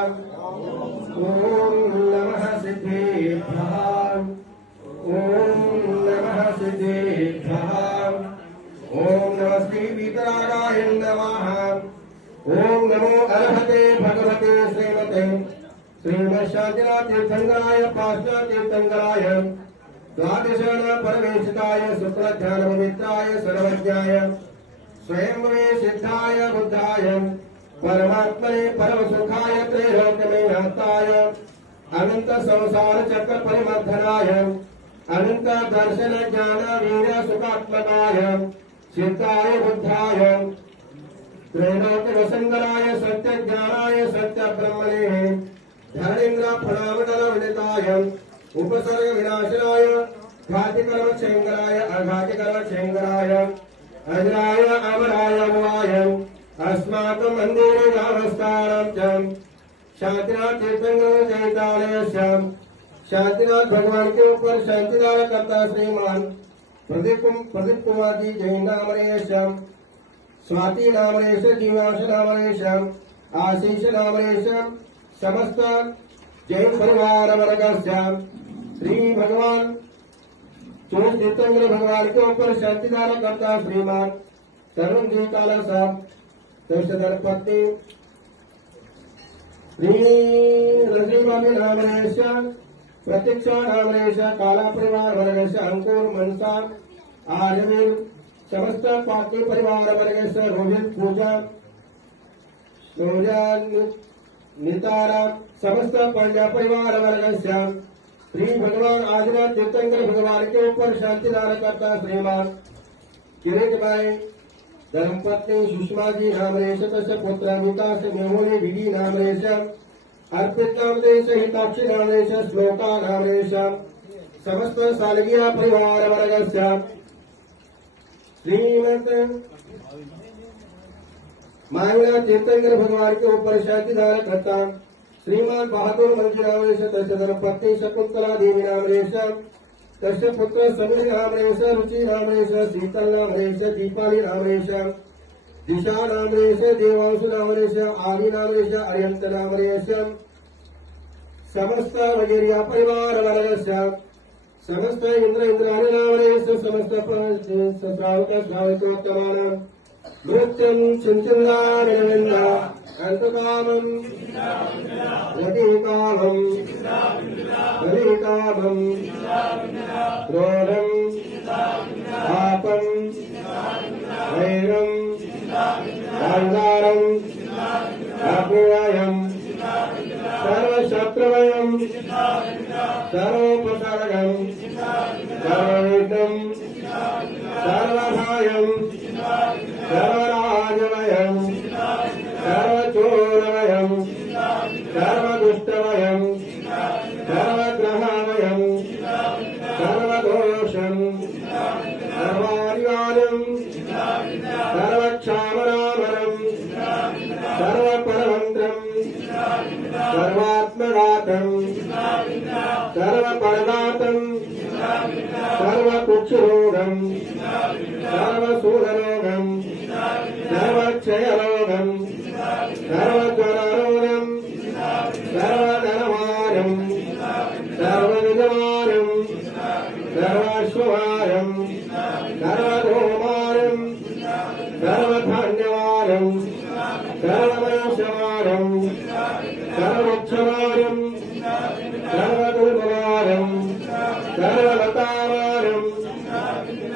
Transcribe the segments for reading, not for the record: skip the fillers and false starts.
ओम नमः सिद्धेभ्यः ओम नमः सिद्धेभ्यः ओम नमस्ते वीतरागाय नमः ओम नमो अर्हते भगवते श्रीमते श्रीमशांतिनाथ तीर्थंकराय पार्श्व तीर्थंकराय द्वादशन परमेशिताय शुक्लध्यान पवित्राय सर्वज्ञाय स्वयंभवे सिद्धाय बुद्धाय परमात्मने परम सुखाय त्रैलोक्यमे नाथाय अनंत संसार चक्र परिमर्दनाय अनंत दर्शन ज्ञान वीर सुखात्मकाय सिद्धाय बुद्धाय त्रैलोक्य वसंगराय सत्य ज्ञानाय सत्य ब्रह्मणे धरणीन्द्र फलामंडल विदिताय उपसर्ग विनाशनाय घाति कर्म क्षेंगराय अघाति कर्म क्षेंगराय अजराय अमराय भवाय अस्माकं मंदिरे नामस्तारं च शांतिनाथ तीर्थंकर जयतालय शांतिनाथ भगवान के ऊपर शांतिदान करता श्रीमान प्रदीप कुमार जी जैन नामरेश स्वाति नामरेश जीवांश नामरेश आशीष नामरेश समस्त जैन परिवार वर्ग श्री भगवान चौथ तीर्थंकर भगवान के ऊपर शांतिदान करता श्रीमान तरुण जी काला साहब दर्शदर्पति श्री नामरेश प्रतीक्षा नामरेश काला परिवार वर्ग अंकुर मनसा आर्यवीर समस्त पार्टी परिवार वर्ग रोहित पूजा नितारा समस्त पांड्या परिवार वर्ग श्री भगवान आदिनाथ तीर्थंकर भगवान के ऊपर शांतिदान करता श्रीमान किरीट भाई धर्मपत्नी सुषमा जी नामरेश तस्य पुत्र विकास मेहोले विधि नामरेश अर्पित नामदेश हिताक्षी नामरेश श्लोका नामरेश समस्त सालगिया परिवार वर्ग श्रीमत मांगला तीर्थंकर भगवान के ऊपर शांतिदान करता श्रीमान बहादुर मंजी नामरेश तस्य धर्मपत्नी शकुंतला देवी नामरेश तस्य पुत्र समीर नामरेश रुचि नामरेश शीतल नामरेश दीपाली नामरेश दिशा नामरेश देवांशु नामरेश आदि नामरेश अरियंत नामरेश समस्त वगैरिया परिवार वर्ग समस्त इंद्राणी नामरेश समस्त श्रावकोत्तमान मृत्युं चिंचिन्दारविंद अंतकामं यतिकामं बलिकामं क्रोधं पापं वैरं अंगारं अज्ञायं सर्वशत्रुवयं सर्वोपसर्गं सर्वविघ्नं सर्वभयं सर्वराजवयं सर्वचोरवयं सर्वदुष्टवयं सर्वग्रहवयं सर्वदोषं सर्वारिवार्यं सर्वक्षामरामरं सर्वपरमन्त्रं सर्वात्मघातं सर्वपरदातं सर्वकुक्षरोगं सर्वसूररोगं सर्वक्षयरोगं सर्वज्वररोगं सर्वधनवारं सर्वनिजवारं सर्वाश्ववारं सर्वधूमारं सर्वधान्यवारं सर्ववंशवारं सर्वक्षवारं सर्वदुर्गवारं सर्वलतावारं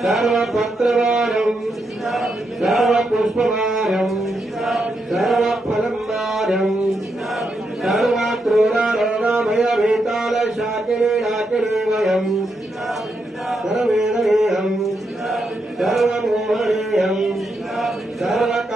सर्वपत्रवारं सर्वपुष्पवारं सर्वफलवारं सर्वक्रूररोगभयभीतालशाकिनीनाकिनीवयं सर्ववेदनीयं सर्वमोहनीयं सर्वक